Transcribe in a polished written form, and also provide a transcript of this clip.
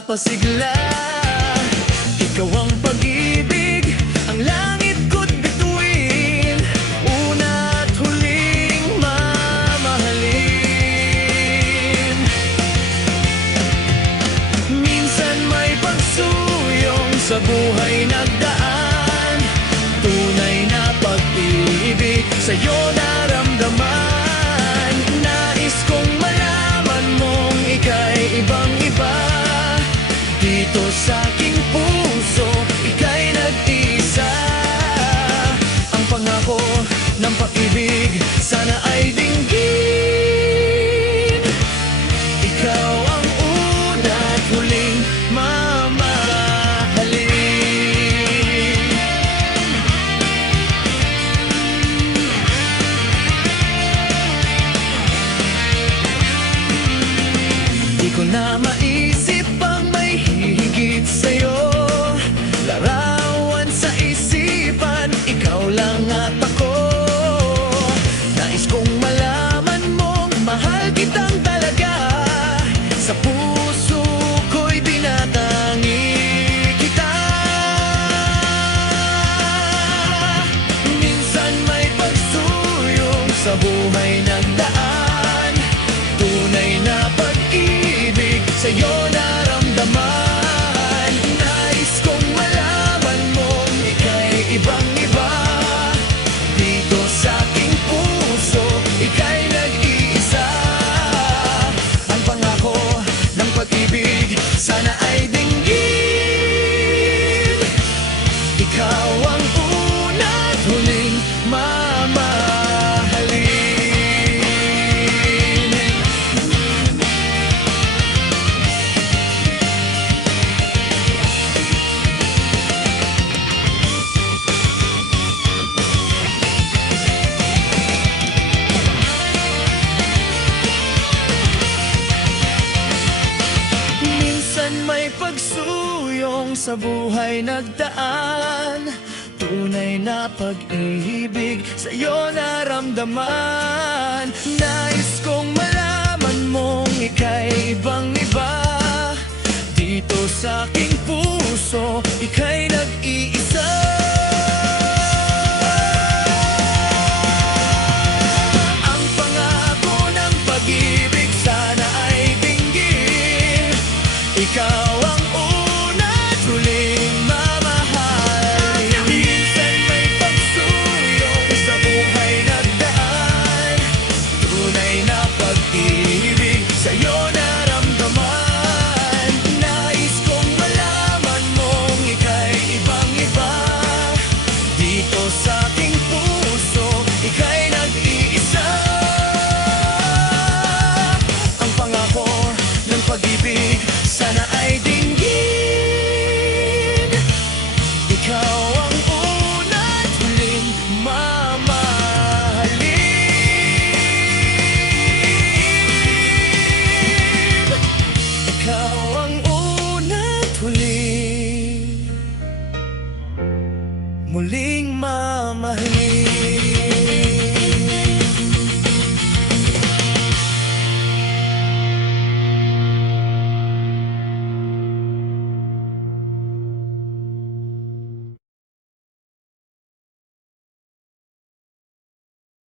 nagpapasigla. Ikaw ang pag-ibig, ang langit ko't bituin, una at huling mamahalin. Minsan may pagsuyong sa buhay nagdaan, tunay na pag-ibig sa'yo naramdaman. Nais kong malaman mong ika'y ibang-iba, dito sa aking puso, ika'y nag-iisa. Ang pangako ng pag-ibig, sana ay dinggin. Ikaw ang una at huling mamahalin. Di ko na maisip pang may hihigit sa'yo, larawan sa isipan, ikaw lang at ako. Nais kong malaman mong mahal kitang talaga, sa puso ko'y binatangi kita. Minsan may pagsuyong sa buhay nagdaan, tunay na pag-ibig sa'yo naramdaman. Nais kong malaman mong ika'y ibang-iba, dito sa aking puso, ika'y nag-iisa. Ang pangako ng pag-ibig, sana ay dinggin. Ikaw ang una at huling mamahalin. Minsan may pagsuyong sa buhay nagdaan, tunay na pag-ibig sa'yo naramdaman. Nais kong malaman mong ika'y ibang-iba, dito sa aking puso, ika'y nag-iisa. Ang pangako ng pag-ibig, sana ay dinggin. Ikaw ang una at huling mamahalin. Minsan may pagsuyong sa buhay nagdaan, tunay na pag-ibig sa'yo naramdaman. Nais kong malaman mong ika'y ibang-iba, dito sa aking puso, ika'y nag-iisa. Ang pangako ng pag-ibig, sana ay dinggin. Ikaw ang una at huling mamahalin. Ikaw ang una at huling, muling mamahalin.